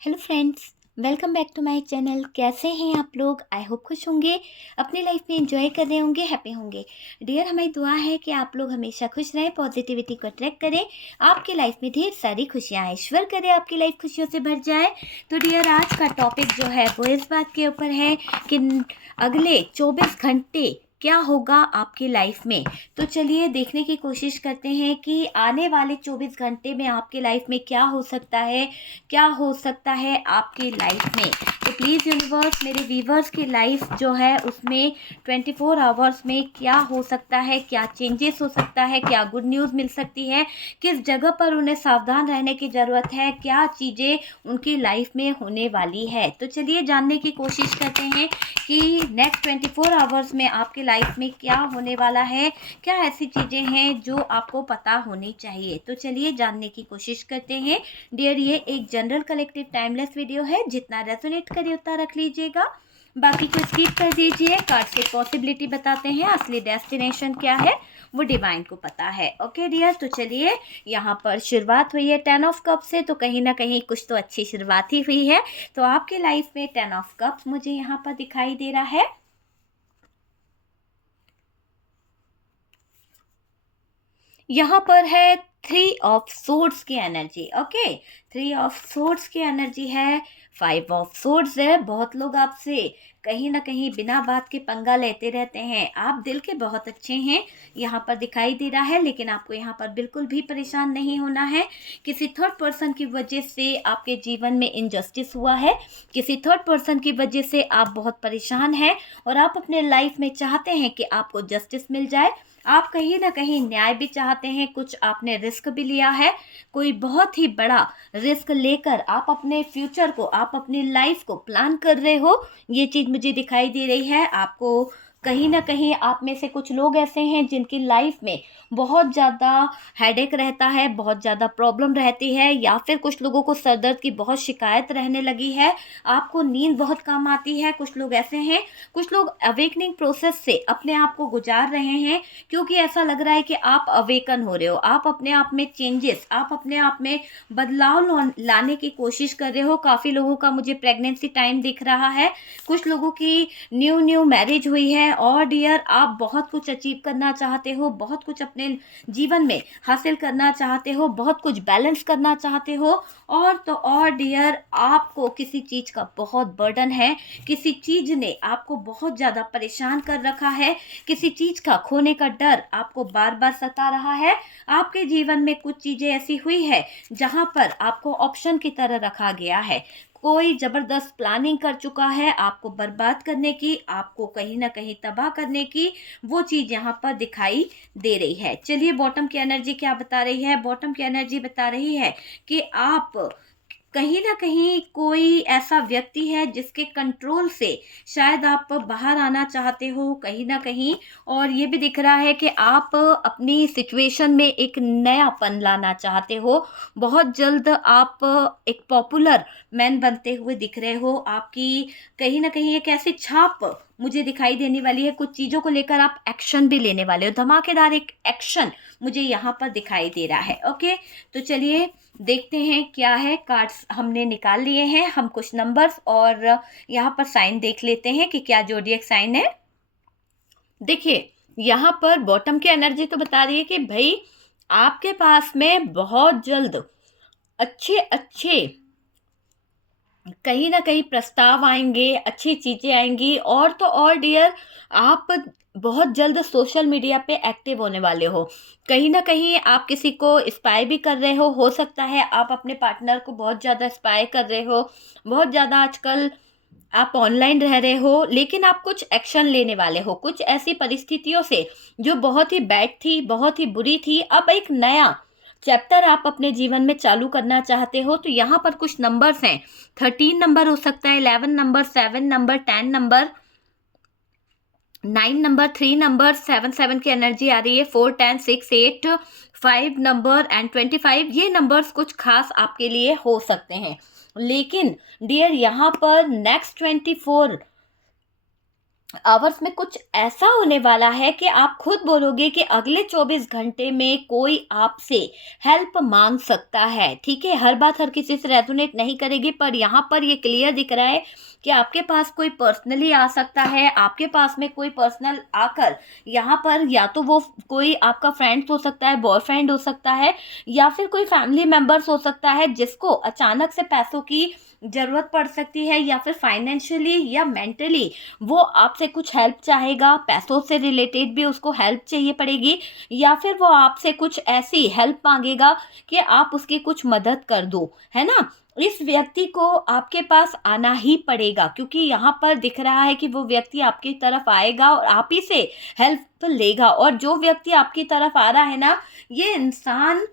Hello friends, welcome back to my channel. कैसे हैं आप लोग? आई होप खुश होंगे, अपनी लाइफ में एंजॉय कर रहे होंगे, हैप्पी होंगे। डियर, हमारी दुआ है कि आप लोग हमेशा खुश रहें, पॉजिटिविटी को अट्रैक्ट करें, आपकी लाइफ में ढेर सारी खुशियाँ आए, ईश्वर करे आपकी लाइफ खुशियों से भर जाए। तो डियर, आज का टॉपिक जो है वो इस बात के ऊपर है कि अगले 24 घंटे क्या होगा आपकी लाइफ में। तो चलिए देखने की कोशिश करते हैं कि आने वाले 24 घंटे में आपकी लाइफ में क्या हो सकता है, क्या हो सकता है आपकी लाइफ में। तो प्लीज़ यूनिवर्स, मेरे व्यूवर्स की लाइफ जो है उसमें 24 आवर्स में क्या हो सकता है, क्या चेंजेस हो सकता है, क्या गुड न्यूज़ मिल सकती है, किस जगह पर उन्हें सावधान रहने की ज़रूरत है, क्या चीज़ें उनकी लाइफ में होने वाली है। तो चलिए जानने की कोशिश करते हैं कि नेक्स्ट 24 आवर्स में आपकी लाइफ में क्या होने वाला है, क्या ऐसी चीज़ें हैं जो आपको पता होनी चाहिए। तो चलिए जानने की कोशिश करते हैं। डियर, ये एक जनरल कलेक्टिव टाइमलेस वीडियो है, जितना रेजोनेट करे उतना रख लीजिएगा, बाकी को स्किप कर दीजिए। कार्ड से पॉसिबिलिटी बताते हैं, असली डेस्टिनेशन क्या है वो डिवाइन को पता है। ओके डियर, तो चलिए यहाँ पर शुरुआत हुई है 10 ऑफ कप से, तो कहीं ना कहीं कुछ तो अच्छी शुरुआत ही हुई है। तो आपके लाइफ में 10 ऑफ कप मुझे यहाँ पर दिखाई दे रहा है। यहाँ पर है 3 ऑफ सोर्ड्स की एनर्जी। ओके, 3 ऑफ सोर्ड्स की एनर्जी है, 5 ऑफ सोर्ड्स है। बहुत लोग आपसे कहीं ना कहीं बिना बात के पंगा लेते रहते हैं। आप दिल के बहुत अच्छे हैं, यहाँ पर दिखाई दे रहा है, लेकिन आपको यहाँ पर बिल्कुल भी परेशान नहीं होना है। किसी थर्ड पर्सन की वजह से आपके जीवन में इनजस्टिस हुआ है, किसी थर्ड पर्सन की वजह से आप बहुत परेशान हैं और आप अपने लाइफ में चाहते हैं कि आपको जस्टिस मिल जाए। आप कहीं ना कहीं न्याय भी चाहते हैं, कुछ आपने रिस्क भी लिया है, कोई बहुत ही बड़ा रिस्क लेकर आप अपने फ्यूचर को, आप अपनी लाइफ को प्लान कर रहे हो। ये चीज़ मुझे दिखाई दे रही है। आपको कहीं ना कहीं आप में से कुछ लोग ऐसे हैं जिनकी लाइफ में बहुत ज़्यादा हेडेक रहता है, बहुत ज़्यादा प्रॉब्लम रहती है, या फिर कुछ लोगों को सर दर्द की बहुत शिकायत रहने लगी है, आपको नींद बहुत कम आती है। कुछ लोग ऐसे हैं, कुछ लोग अवेकनिंग प्रोसेस से अपने आप को गुजार रहे हैं, क्योंकि ऐसा लग रहा है कि आप अवेकन हो रहे हो, आप अपने आप में चेंजेस, आप अपने आप में बदलाव लाने की कोशिश कर रहे हो। काफ़ी लोगों का मुझे प्रेगनेंसी टाइम दिख रहा है, कुछ लोगों की न्यू मैरिज हुई है। और डियर, आप बहुत कुछ अचीव करना चाहते हो, बहुत कुछ अपने जीवन में हासिल करना चाहते हो, बहुत कुछ बैलेंस करना चाहते हो। और तो और डियर, आपको किसी चीज़ का बहुत बर्डन है, किसी चीज़ ने आपको बहुत ज़्यादा परेशान कर रखा है, किसी चीज़ का खोने का डर आपको बार बार सता रहा है। आपके जीवन में कुछ चीज़ें ऐसी हुई है जहाँ पर आपको ऑप्शन की तरह रखा गया है। कोई ज़बरदस्त प्लानिंग कर चुका है आपको बर्बाद करने की, आपको कहीं ना कहीं तबाह करने की। वो चीज़ यहाँ पर दिखाई दे रही है। चलिए बॉटम की एनर्जी क्या बता रही है। बॉटम की एनर्जी बता रही है कि आप कहीं ना कहीं कोई ऐसा व्यक्ति है जिसके कंट्रोल से शायद आप बाहर आना चाहते हो कहीं ना कहीं। और ये भी दिख रहा है कि आप अपनी सिचुएशन में एक नयापन लाना चाहते हो। बहुत जल्द आप एक पॉपुलर मैन बनते हुए दिख रहे हो। आपकी कहीं ना कहीं एक ऐसी छाप मुझे दिखाई देने वाली है, कुछ चीज़ों को लेकर आप एक्शन भी लेने वाले हो, धमाकेदार एक एक्शन मुझे यहाँ पर दिखाई दे रहा है। ओके, तो चलिए देखते हैं क्या है। कार्ड्स हमने निकाल लिए हैं, हम कुछ नंबर्स और यहाँ पर साइन देख लेते हैं कि क्या जोडिएक साइन है। देखिए, यहाँ पर बॉटम की एनर्जी तो बता रही है कि भाई आपके पास में बहुत जल्द अच्छे अच्छे कहीं ना कहीं प्रस्ताव आएंगे, अच्छी चीज़ें आएंगी। और तो और डियर, आप बहुत जल्द सोशल मीडिया पे एक्टिव होने वाले हो। कहीं ना कहीं आप किसी को स्पाई भी कर रहे हो सकता है आप अपने पार्टनर को बहुत ज़्यादा स्पाई कर रहे हो, बहुत ज़्यादा आजकल आप ऑनलाइन रह रहे हो, लेकिन आप कुछ एक्शन लेने वाले हो कुछ ऐसी परिस्थितियों से जो बहुत ही बैड थी, बहुत ही बुरी थी। अब एक नया चैप्टर आप अपने जीवन में चालू करना चाहते हो। तो यहाँ पर कुछ नंबर्स हैं, 13 नंबर हो सकता है, 11 number, 7 number, 10 number, 9 number, 3 number, 7 की एनर्जी आ रही है, 4, 10, 6, 8, 5 नंबर एंड 25। ये नंबर्स कुछ खास आपके लिए हो सकते हैं। लेकिन डियर, यहाँ पर नेक्स्ट 24 आवर्स में कुछ ऐसा होने वाला है कि आप खुद बोलोगे कि अगले 24 घंटे में कोई आपसे हेल्प मांग सकता है। ठीक है, हर बात हर किसी से रेजोनेट नहीं करेगी, पर यहाँ पर ये क्लियर दिख रहा है कि आपके पास कोई पर्सनली आ सकता है, आपके पास में कोई पर्सनल आकर यहाँ पर, या तो वो कोई आपका फ्रेंड्स हो सकता है, बॉयफ्रेंड हो सकता है, या फिर कोई फैमिली मेम्बर्स हो सकता है जिसको अचानक से पैसों की ज़रूरत पड़ सकती है, या फिर फाइनेंशियली या मेंटली वो आपसे कुछ हेल्प चाहेगा, पैसों से रिलेटेड भी उसको हेल्प चाहिए पड़ेगी, या फिर वो आपसे कुछ ऐसी हेल्प मांगेगा कि आप उसकी कुछ मदद कर दो, है ना? इस व्यक्ति को आपके पास आना ही पड़ेगा, क्योंकि यहाँ पर दिख रहा है कि वो व्यक्ति आपकी तरफ आएगा और आप ही से हेल्प लेगा। और जो व्यक्ति आपकी तरफ आ रहा है ना, ये इंसान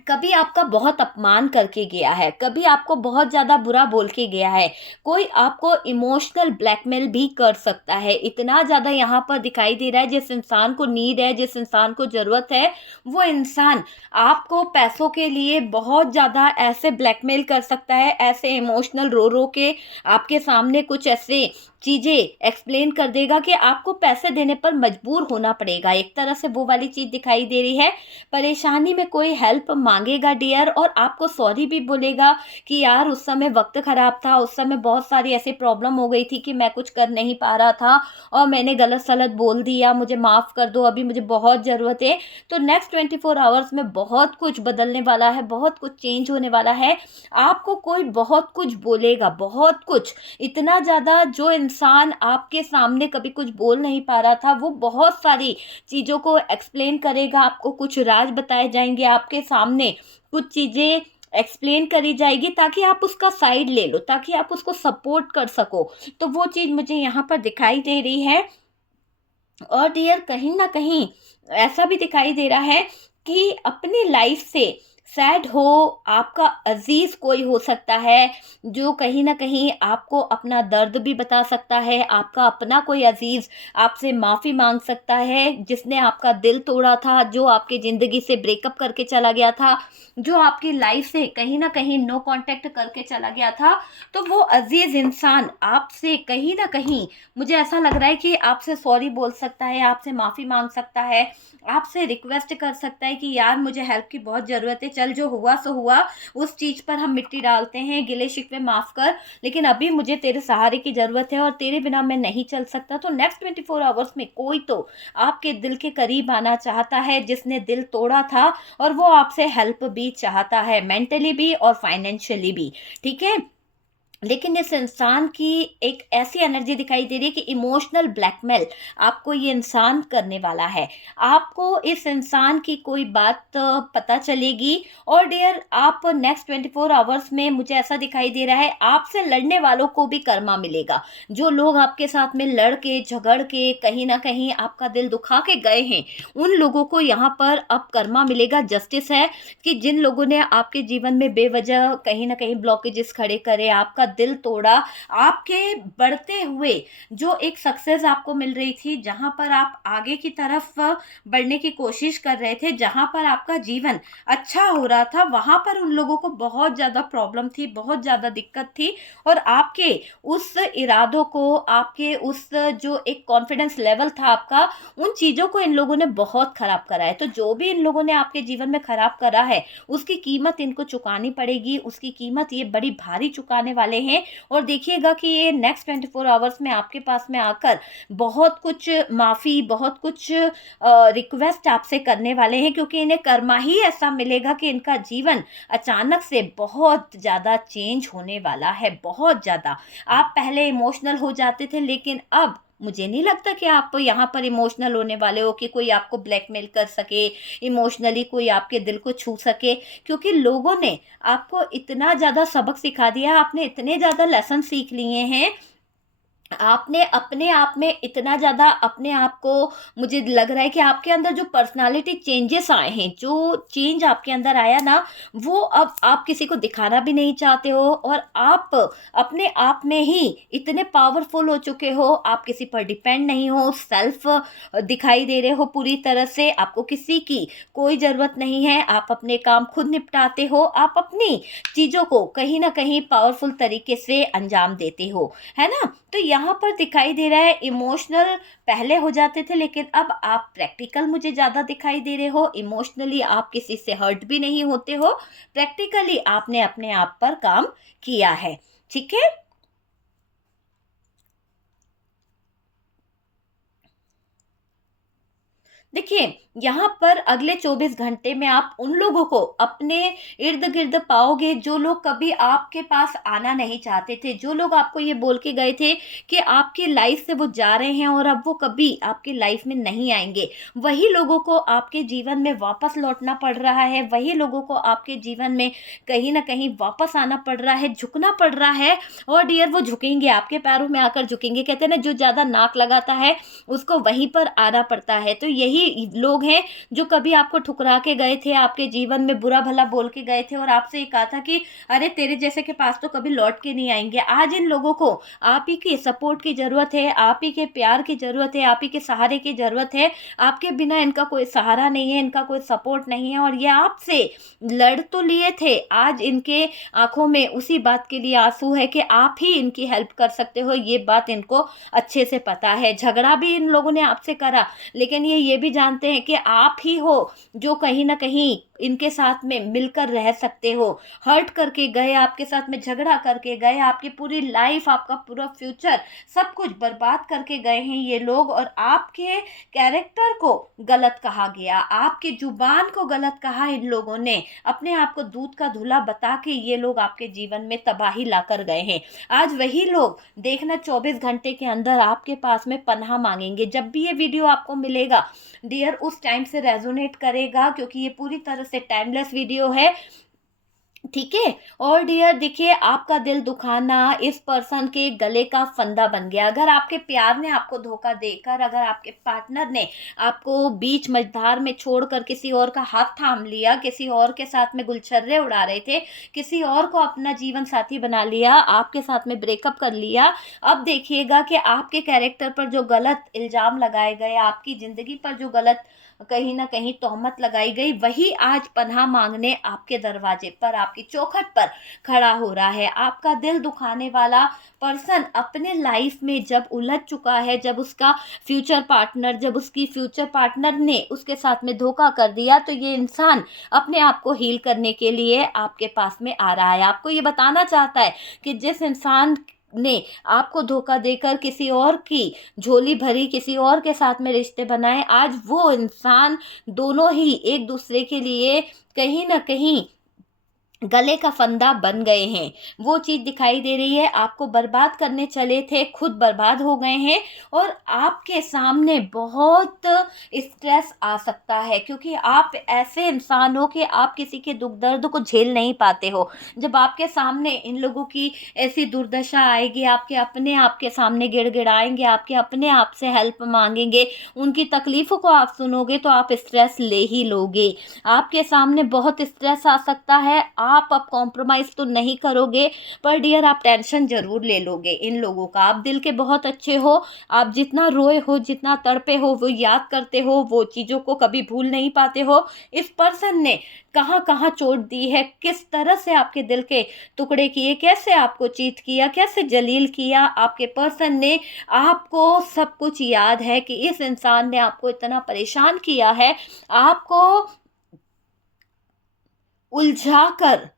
कभी आपका बहुत अपमान करके गया है, कभी आपको बहुत ज़्यादा बुरा बोल के गया है, कोई आपको इमोशनल ब्लैकमेल भी कर सकता है। इतना ज़्यादा यहाँ पर दिखाई दे रहा है, जिस इंसान को नीड है, जिस इंसान को ज़रूरत है, वो इंसान आपको पैसों के लिए बहुत ज़्यादा ऐसे ब्लैकमेल कर सकता है, ऐसे इमोशनल रो रो के आपके सामने कुछ ऐसे चीज़ें एक्सप्लेन कर देगा कि आपको पैसे देने पर मजबूर होना पड़ेगा। एक तरह से वो वाली चीज़ दिखाई दे रही है। परेशानी में कोई हेल्प मांगेगा डियर, और आपको सॉरी भी बोलेगा कि यार उस समय वक्त ख़राब था, उस समय बहुत सारी ऐसी प्रॉब्लम हो गई थी कि मैं कुछ कर नहीं पा रहा था और मैंने गलत सलत बोल दिया, मुझे माफ़ कर दो, अभी मुझे बहुत ज़रूरत है। तो नेक्स्ट 24 आवर्स में बहुत कुछ बदलने वाला है, बहुत कुछ चेंज होने वाला है। आपको कोई बहुत कुछ बोलेगा, बहुत कुछ, इतना ज़्यादा, जो इंसान आपके सामने कभी कुछ बोल नहीं पा रहा था, वो बहुत सारी चीज़ों को एक्सप्लेन करेगा, आपको कुछ राज बताए जाएंगे, आपके सामने कुछ चीज़ें एक्सप्लेन करी जाएगी, ताकि आप उसका साइड ले लो, ताकि आप उसको सपोर्ट कर सको। तो वो चीज़ मुझे यहाँ पर दिखाई दे रही है। और डियर, कहीं ना कहीं ऐसा भी दिखाई दे रहा है कि अपनी लाइफ से सैड हो आपका अजीज कोई हो सकता है, जो कहीं ना कहीं आपको अपना दर्द भी बता सकता है। आपका अपना कोई अजीज आपसे माफ़ी मांग सकता है, जिसने आपका दिल तोड़ा था, जो आपकी ज़िंदगी से ब्रेकअप करके चला गया था, जो आपकी लाइफ से कहीं ना कहीं नो कांटेक्ट करके चला गया था। तो वो अजीज इंसान आपसे कहीं ना कहीं, मुझे ऐसा लग रहा है कि आपसे सॉरी बोल सकता है, आपसे माफ़ी मांग सकता है, आपसे रिक्वेस्ट कर सकता है कि यार मुझे हेल्प की बहुत ज़रूरत है, चल जो हुआ सो हुआ, उस चीज़ पर हम मिट्टी डालते हैं, गिले शिकवे माफ़ कर, लेकिन अभी मुझे तेरे सहारे की ज़रूरत है और तेरे बिना मैं नहीं चल सकता। तो नेक्स्ट 24 आवर्स में कोई तो आपके दिल के करीब आना चाहता है, जिसने दिल तोड़ा था, और वो आपसे हेल्प भी चाहता है, मेंटली भी और फाइनेंशियली भी। ठीक है, लेकिन इस इंसान की एक ऐसी एनर्जी दिखाई दे रही है कि इमोशनल ब्लैकमेल आपको ये इंसान करने वाला है। आपको इस इंसान की कोई बात पता चलेगी, और डियर आप नेक्स्ट 24 आवर्स में, मुझे ऐसा दिखाई दे रहा है, आपसे लड़ने वालों को भी कर्मा मिलेगा। जो लोग आपके साथ में लड़ के झगड़ के कहीं ना कहीं आपका दिल दुखा के गए हैं, उन लोगों को यहाँ पर अब कर्मा मिलेगा, जस्टिस है। कि जिन लोगों ने आपके जीवन में बेवजह कहीं ना कहीं ब्लॉकेजेस खड़े करे, आपका दिल तोड़ा, आपके बढ़ते हुए जो एक सक्सेस आपको मिल रही थी, जहां पर आप आगे की तरफ बढ़ने की कोशिश कर रहे थे, जहां पर आपका जीवन अच्छा हो रहा था, वहां पर उन लोगों को बहुत ज़्यादा प्रॉब्लम थी, बहुत ज़्यादा दिक्कत थी। और आपके उस इरादों को, आपके उस जो एक कॉन्फिडेंस लेवल था आपका, उन चीज़ों को इन लोगों ने बहुत ख़राब करा है। तो जो भी इन लोगों ने आपके जीवन में ख़राब करा है, उसकी कीमत इनको चुकानी पड़ेगी, उसकी कीमत ये बड़ी भारी चुकाने वाले हैं। और देखिएगा कि ये नेक्स्ट 24 आवर्स में आपके पास में आकर बहुत कुछ माफ़ी, बहुत कुछ रिक्वेस्ट आपसे करने वाले हैं, क्योंकि इन्हें कर्मा ही ऐसा मिलेगा कि इनका जीवन अचानक से बहुत ज़्यादा चेंज होने वाला है, बहुत ज़्यादा। आप पहले इमोशनल हो जाते थे, लेकिन अब मुझे नहीं लगता कि आप यहाँ पर इमोशनल होने वाले हो, कि कोई आपको ब्लैकमेल कर सके, इमोशनली कोई आपके दिल को छू सके, क्योंकि लोगों ने आपको इतना ज़्यादा सबक सिखा दिया, आपने इतने ज़्यादा लेसन सीख लिए हैं, आपने अपने आप में इतना ज़्यादा अपने आप को, मुझे लग रहा है कि आपके अंदर जो पर्सनालिटी चेंजेस आए हैं, जो चेंज आपके अंदर आया ना, वो अब आप किसी को दिखाना भी नहीं चाहते हो, और आप अपने आप में ही इतने पावरफुल हो चुके हो, आप किसी पर डिपेंड नहीं हो, सेल्फ दिखाई दे रहे हो पूरी तरह से, आपको किसी की कोई ज़रूरत नहीं है, आप अपने काम खुद निपटाते हो, आप अपनी चीज़ों को कहीं ना कहीं पावरफुल तरीके से अंजाम देते हो, है ना? तो यहाँ पर दिखाई दे रहा है इमोशनल पहले हो जाते थे, लेकिन अब आप प्रैक्टिकल मुझे ज़्यादा दिखाई दे रहे हो। इमोशनली आप किसी से हर्ट भी नहीं होते हो, प्रैक्टिकली आपने अपने आप पर काम किया है। ठीक है। देखिए, यहाँ पर अगले 24 घंटे में आप उन लोगों को अपने इर्द गिर्द पाओगे जो लोग कभी आपके पास आना नहीं चाहते थे, जो लोग आपको ये बोल के गए थे कि आपकी लाइफ से वो जा रहे हैं और अब वो कभी आपकी लाइफ में नहीं आएंगे। वही लोगों को आपके जीवन में वापस लौटना पड़ रहा है, वही लोगों को आपके जीवन में कहीं ना कहीं वापस आना पड़ रहा है, झुकना पड़ रहा है। और डियर, वो झुकेंगे, आपके पैरों में आकर झुकेंगे। कहते हैं ना, जो ज़्यादा नाक लगाता है उसको वहीं पर आना पड़ता है। तो यही लोग हैं जो कभी आपको ठुकरा के गए थे, आपके जीवन में बुरा भला बोल के गए थे और आपसे ये कहा था कि अरे तेरे जैसे के पास तो कभी लौट के नहीं आएंगे। आज इन लोगों को आप ही के सपोर्ट की ज़रूरत है, आप ही के प्यार की ज़रूरत है, आप ही के सहारे की ज़रूरत है। आपके बिना इनका कोई सहारा नहीं है, इनका कोई सपोर्ट नहीं है। और ये आपसे लड़ तो लिए थे, आज इनके आंखों में उसी बात के लिए आंसू है कि आप ही इनकी हेल्प कर सकते हो। ये बात इनको अच्छे से पता है। झगड़ा भी इन लोगों ने आपसे करा, लेकिन ये भी जानते हैं कि आप ही हो जो कहीं ना कहीं इनके साथ में मिलकर रह सकते हो। हर्ट करके गए, आपके साथ में झगड़ा करके गए, आपकी पूरी लाइफ, आपका पूरा फ्यूचर सब कुछ बर्बाद करके गए हैं ये लोग। और आपके कैरेक्टर को गलत कहा गया, आपकी जुबान को गलत कहा इन लोगों ने, अपने आप को दूध का धुला बता के ये लोग आपके जीवन में तबाही ला कर गए हैं। आज वही लोग देखना 24 घंटे के अंदर आपके पास में पनाह मांगेंगे। जब भी ये वीडियो आपको मिलेगा डियर, उस टाइम से रेजोनेट करेगा, क्योंकि ये पूरी तरह से टाइमलेस वीडियो है। ठीक है। और डियर देखिए, आपका दिल दुखाना इस पर्सन के गले का फंदा बन गया। अगर आपके प्यार ने आपको धोखा देकर, अगर आपके पार्टनर ने आपको बीच मझधार में छोड़कर किसी और का हाथ थाम लिया, किसी और के साथ में गुलछर्रे उड़ा रहे थे, किसी और को अपना जीवन साथी बना लिया, आपके साथ में ब्रेकअप कर लिया, अब देखिएगा कि आपके कैरेक्टर पर जो गलत इल्जाम लगाए गए, आपकी ज़िंदगी पर जो गलत कहीं ना कहीं तोहमत लगाई गई, वही आज पनाह मांगने आपके दरवाजे पर, आपकी चौखट पर खड़ा हो रहा है। आपका दिल दुखाने वाला पर्सन अपने लाइफ में जब उलझ चुका है, जब उसका फ्यूचर पार्टनर, जब उसकी फ्यूचर पार्टनर ने उसके साथ में धोखा कर दिया, तो ये इंसान अपने आप को हील करने के लिए आपके पास में आ रहा है। आपको ये बताना चाहता है कि जिस इंसान ने आपको धोखा देकर किसी और की झोली भरी, किसी और के साथ में रिश्ते बनाए, आज वो इंसान, दोनों ही एक दूसरे के लिए कहीं ना कहीं गले का फंदा बन गए हैं। वो चीज़ दिखाई दे रही है। आपको बर्बाद करने चले थे, खुद बर्बाद हो गए हैं। और आपके सामने बहुत स्ट्रेस आ सकता है, क्योंकि आप ऐसे इंसान हो कि आप किसी के दुख दर्द को झेल नहीं पाते हो। जब आपके सामने इन लोगों की ऐसी दुर्दशा आएगी, आपके अपने आप के सामने गिड़गिड़ाएंगे, आपके अपने आप से हेल्प मांगेंगे, उनकी तकलीफ़ों को आप सुनोगे तो आप स्ट्रेस ले ही लोगे। आपके सामने बहुत स्ट्रेस आ सकता है। आप अब कॉम्प्रोमाइज़ तो नहीं करोगे, पर डियर आप टेंशन ज़रूर ले लोगे इन लोगों का। आप दिल के बहुत अच्छे हो, आप जितना रोए हो, जितना तड़पे हो, वो याद करते हो, वो चीज़ों को कभी भूल नहीं पाते हो। इस पर्सन ने कहाँ कहाँ चोट दी है, किस तरह से आपके दिल के टुकड़े किए, कैसे आपको चीट किया, कैसे जलील किया आपके पर्सन ने। आपको सब कुछ याद है कि इस इंसान ने आपको इतना परेशान किया है, आपको उलझा कर,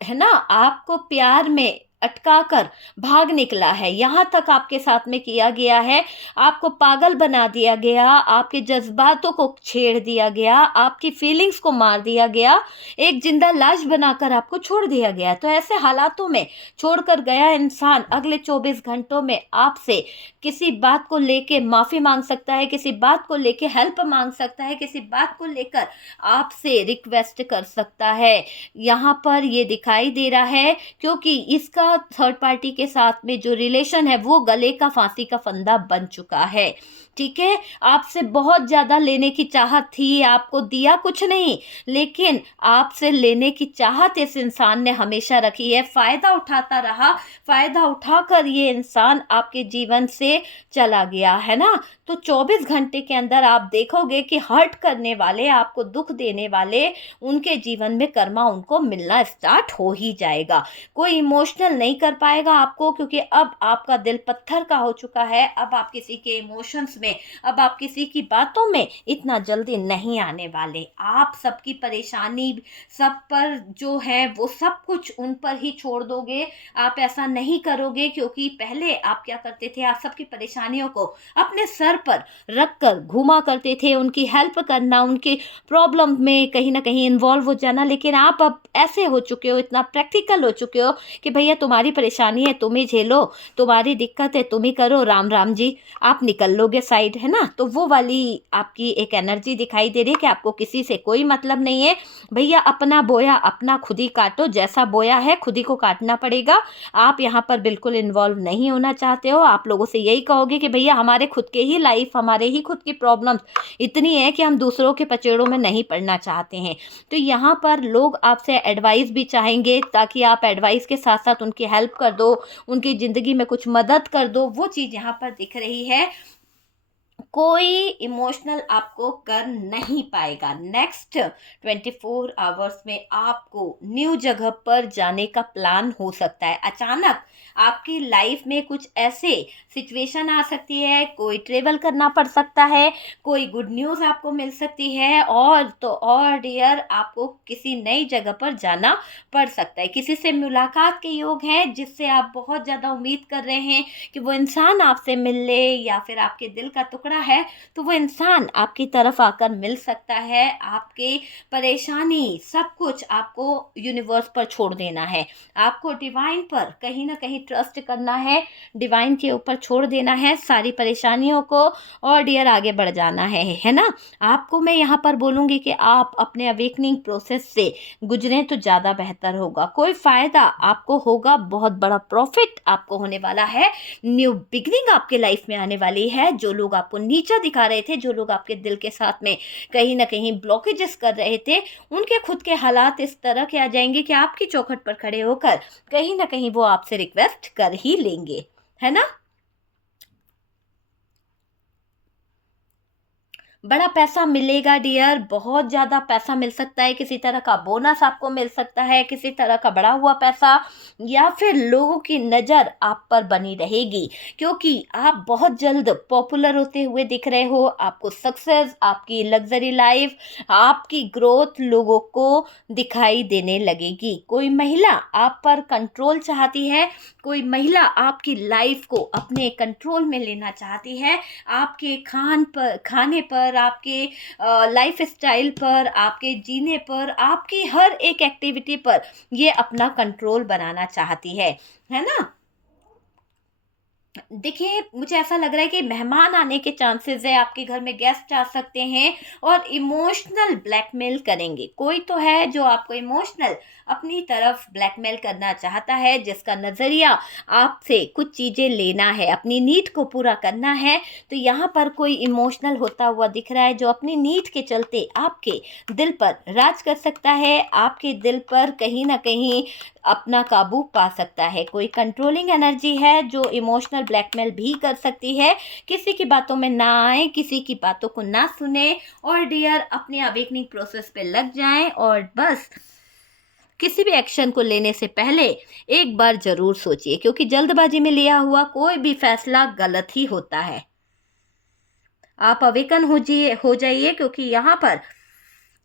है ना, आपको प्यार में अटका कर भाग निकला है। यहाँ तक आपके साथ में किया गया है, आपको पागल बना दिया गया, आपके जज्बातों को छेड़ दिया गया, आपकी फीलिंग्स को मार दिया गया, एक जिंदा लाश बनाकर आपको छोड़ दिया गया। तो ऐसे हालातों में छोड़कर गया इंसान अगले 24 घंटों में आपसे किसी बात को लेके माफ़ी मांग सकता है, किसी बात को लेके हेल्प मांग सकता है, किसी बात को लेकर आपसे रिक्वेस्ट कर सकता है। यहाँ पर ये दिखाई दे रहा है, क्योंकि इसका थर्ड पार्टी के साथ में जो रिलेशन है वो गले का फांसी का फंदा बन चुका है। ठीक है? आपसे बहुत ज़्यादा लेने की चाहत थी, आपको दिया कुछ नहीं, लेकिन आपसे लेने की चाहत इस इंसान ने हमेशा रखी है, फ़ायदा उठाता रहा, फ़ायदा उठाकर ये इंसान आपके जीवन से चला गया, है ना? तो 24 घंटे के अंदर आप देखोगे कि हर्ट करने वाले, आपको दुःख देने वाले, उनके जीवन में कर्मा उनको मिलना स्टार्ट हो ही जाएगा। कोई इमोशनल नहीं कर पाएगा आपको, क्योंकि अब आपका दिल पत्थर का हो चुका है, अब आप किसी के इमोशंस में, अब आप किसी की बातों में इतना जल्दी नहीं आने वाले। आप सबकी परेशानी सब पर जो है वो सब कुछ उन पर ही छोड़ दोगे। आप ऐसा नहीं करोगे, क्योंकि पहले आप क्या करते थे, आप सबकी परेशानियों को अपने सर पर रख कर घुमा करते थे, उनकी हेल्प करना, उनकी प्रॉब्लम में कहीं न कहीं इन्वॉल्व हो जाना। लेकिन आप अब ऐसे हो चुके हो, इतना प्रैक्टिकल हो चुके हो कि भैया तुम्हारी परेशानी है तुम ही झेलो, तुम्हारी दिक्कत है तुम ही करो, राम राम जी, आप निकल लोगे साइड, है ना? तो वो वाली आपकी एक एनर्जी दिखाई दे रही है कि आपको किसी से कोई मतलब नहीं है। भैया अपना बोया अपना खुद ही काटो, जैसा बोया है खुद ही को काटना पड़ेगा। आप यहाँ पर बिल्कुल इन्वॉल्व नहीं होना चाहते हो। आप लोगों से यही कहोगे कि भैया हमारे खुद के ही लाइफ, हमारे ही खुद की प्रॉब्लम्स इतनी है कि हम दूसरों के पचेड़ों में नहीं पड़ना चाहते हैं। तो यहाँ पर लोग आपसे एडवाइस भी चाहेंगे, ताकि आप एडवाइस के साथ साथ उनकी हेल्प कर दो, उनकी ज़िंदगी में कुछ मदद कर दो। वो चीज़ यहाँ पर दिख रही है। कोई इमोशनल आपको कर नहीं पाएगा। नेक्स्ट 24 आवर्स में आपको न्यू जगह पर जाने का प्लान हो सकता है। अचानक आपकी लाइफ में कुछ ऐसे सिचुएशन आ सकती है, कोई ट्रेवल करना पड़ सकता है, कोई गुड न्यूज़ आपको मिल सकती है, और तो और डियर आपको किसी नई जगह पर जाना पड़ सकता है। किसी से मुलाकात के योग हैं जिससे आप बहुत ज़्यादा उम्मीद कर रहे हैं कि वो इंसान आपसे मिल ले, या फिर आपके दिल का टुकड़ा है तो वो इंसान आपकी तरफ आकर मिल सकता है। आपके परेशानी सब कुछ आपको यूनिवर्स पर छोड़ देना है, आपको डिवाइन पर कहीं ना कहीं ट्रस्ट करना है, डिवाइन के ऊपर छोड़ देना है सारी परेशानियों को, और डियर आगे बढ़ जाना है ना? आपको मैं यहाँ पर बोलूँगी कि आप अपने अवेकनिंग प्रोसेस से गुजरें तो ज़्यादा बेहतर होगा। कोई फ़ायदा आपको होगा, बहुत बड़ा प्रॉफिट आपको होने वाला है, न्यू बिगनिंग आपके लाइफ में आने वाली है। जो लोग आपको नीचा दिखा रहे थे, जो लोग आपके दिल के साथ में कहीं ना कहीं ब्लॉकेजेस कर रहे थे, उनके खुद के हालात इस तरह के आ जाएंगे कि आपकी चौखट पर खड़े होकर कहीं ना कहीं वो आपसे रिक्वेस्ट कर ही लेंगे, है ना? बड़ा पैसा मिलेगा डियर, बहुत ज़्यादा पैसा मिल सकता है, किसी तरह का बोनस आपको मिल सकता है, किसी तरह का बढ़ा हुआ पैसा, या फिर लोगों की नज़र आप पर बनी रहेगी, क्योंकि आप बहुत जल्द पॉपुलर होते हुए दिख रहे हो। आपको सक्सेस, आपकी लग्जरी लाइफ, आपकी ग्रोथ लोगों को दिखाई देने लगेगी। कोई महिला आप पर कंट्रोल चाहती है, कोई महिला आपकी लाइफ को अपने कंट्रोल में लेना चाहती है, आपके खाने पर, आपके लाइफ स्टाइल पर, आपके जीने पर, आपकी हर एक एक्टिविटी पर ये अपना कंट्रोल बनाना चाहती है ना? देखिए, मुझे ऐसा लग रहा है कि मेहमान आने के चांसेस है, आपके घर में गेस्ट आ सकते हैं और इमोशनल ब्लैकमेल करेंगे। कोई तो है जो आपको इमोशनल अपनी तरफ ब्लैकमेल करना चाहता है, जिसका नज़रिया आपसे कुछ चीज़ें लेना है, अपनी नीड को पूरा करना है। तो यहाँ पर कोई इमोशनल होता हुआ दिख रहा है, जो अपनी नीड के चलते आपके दिल पर राज कर सकता है, आपके दिल पर कहीं ना कहीं अपना काबू पा सकता है। कोई कंट्रोलिंग एनर्जी है जो इमोशनल ब्लैकमेल भी कर सकती है। किसी की बातों में ना आए, किसी की बातों को ना सुने, और डियर अपने अवेकनिंग प्रोसेस पे लग जाएं, और बस किसी भी एक्शन को लेने से पहले एक बार ज़रूर सोचिए, क्योंकि जल्दबाजी में लिया हुआ कोई भी फैसला गलत ही होता है। आप अवेकन हो जाइए, क्योंकि यहाँ पर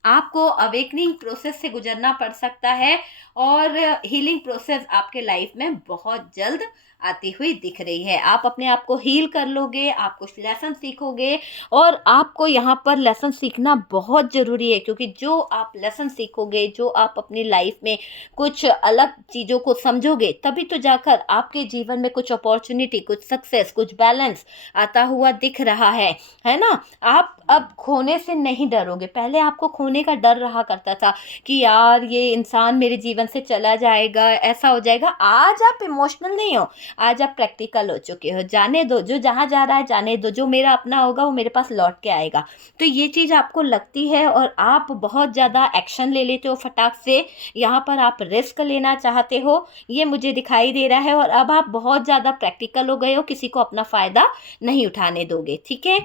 आपको अवेकनिंग प्रोसेस से गुजरना पड़ सकता है, और हीलिंग प्रोसेस आपके लाइफ में बहुत जल्द आती हुई दिख रही है। आप अपने आप को हील कर लोगे, आप कुछ लेसन सीखोगे, और आपको यहाँ पर लेसन सीखना बहुत ज़रूरी है, क्योंकि जो आप लेसन सीखोगे, जो आप अपनी लाइफ में कुछ अलग चीज़ों को समझोगे, तभी तो जाकर आपके जीवन में कुछ अपॉर्चुनिटी, कुछ सक्सेस, कुछ बैलेंस आता हुआ दिख रहा है ना? आप अब खोने से नहीं डरोगे। पहले आपको खोने का डर रहा करता था कि यार ये इंसान मेरे जीवन से चला जाएगा, ऐसा हो जाएगा। आज आप इमोशनल नहीं हो, आज आप प्रैक्टिकल हो चुके हो। जाने दो, जो जहाँ जा रहा है जाने दो, जो मेरा अपना होगा वो मेरे पास लौट के आएगा। तो ये चीज़ आपको लगती है और आप बहुत ज़्यादा एक्शन ले लेते हो फटाक से, यहाँ पर आप रिस्क लेना चाहते हो, ये मुझे दिखाई दे रहा है। और अब आप बहुत ज़्यादा प्रैक्टिकल हो गए हो, किसी को अपना फ़ायदा नहीं उठाने दोगे, ठीक है।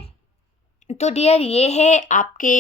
तो डियर, ये है आपके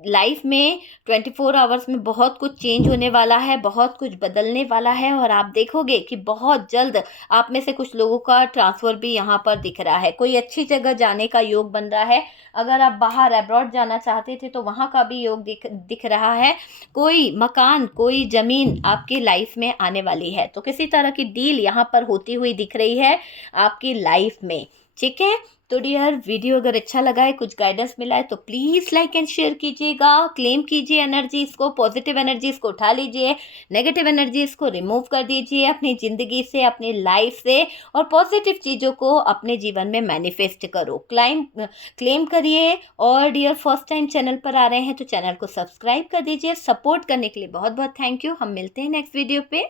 लाइफ में 24 आवर्स में बहुत कुछ चेंज होने वाला है, बहुत कुछ बदलने वाला है। और आप देखोगे कि बहुत जल्द आप में से कुछ लोगों का ट्रांसफ़र भी यहाँ पर दिख रहा है, कोई अच्छी जगह जाने का योग बन रहा है। अगर आप बाहर अब्रॉड जाना चाहते थे तो वहाँ का भी योग दिख रहा है। कोई मकान, कोई ज़मीन आपकी लाइफ में आने वाली है। तो किसी तरह की डील यहाँ पर होती हुई दिख रही है आपकी लाइफ में, ठीक है। तो डियर, वीडियो अगर अच्छा लगा है, कुछ गाइडेंस मिला है, तो प्लीज़ लाइक एंड शेयर कीजिएगा। क्लेम कीजिए एनर्जीज़ को, पॉजिटिव एनर्जीज़ को उठा लीजिए, नेगेटिव एनर्जीज़ को रिमूव कर दीजिए अपनी ज़िंदगी से, अपनी लाइफ से, और पॉजिटिव चीज़ों को अपने जीवन में मैनिफेस्ट करो, क्लेम करिए। और डियर, फर्स्ट टाइम चैनल पर आ रहे हैं तो चैनल को सब्सक्राइब कर दीजिए। सपोर्ट करने के लिए बहुत बहुत थैंक यू। हम मिलते हैं नेक्स्ट वीडियो पे।